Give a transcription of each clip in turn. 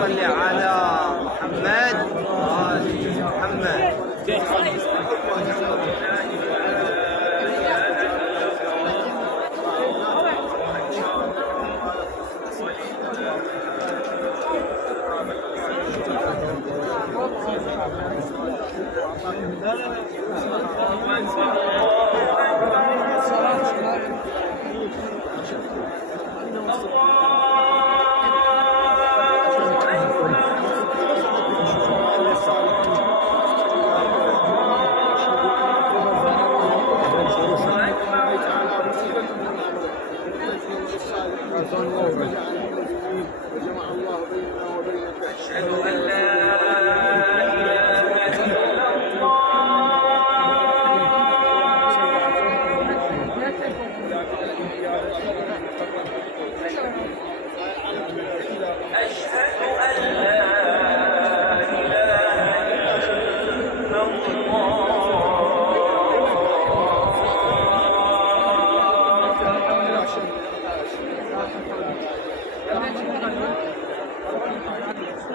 صل على محمد وآل محمد. أشهد أن لا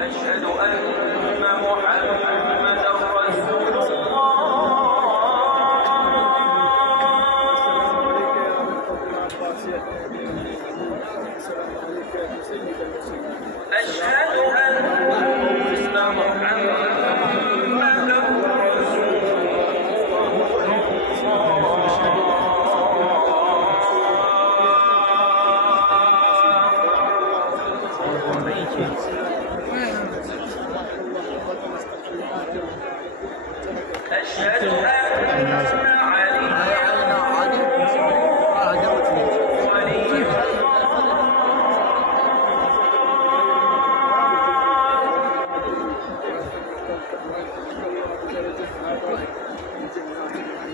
أشهد أن محمدا رسول أشهد أن محمدا أشهد أن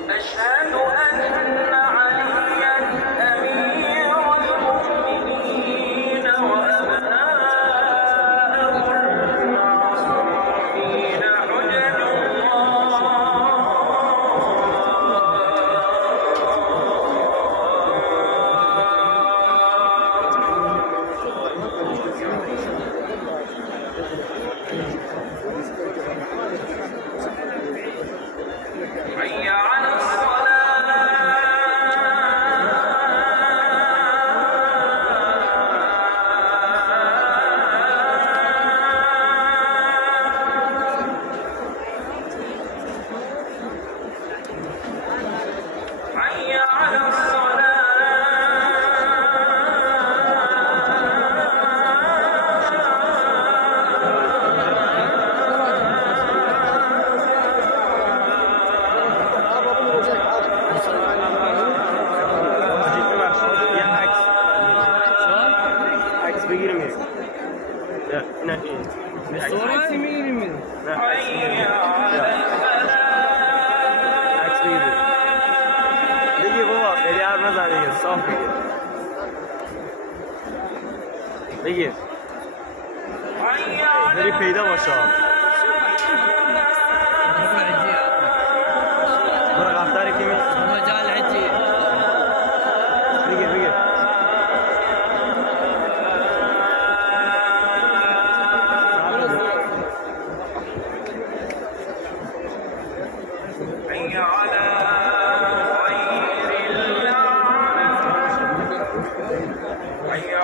أشهد أن عليا أمير المؤمنين وأبناء المؤمنين حجج حي على الصورة عكس يمين عكس بيدي دقي بابا اللي عارف نزل دقي الصوف دقي دقي بيدا ما شاء الله برا اختاري كمين مجال عجي دقي حي على غير الله حي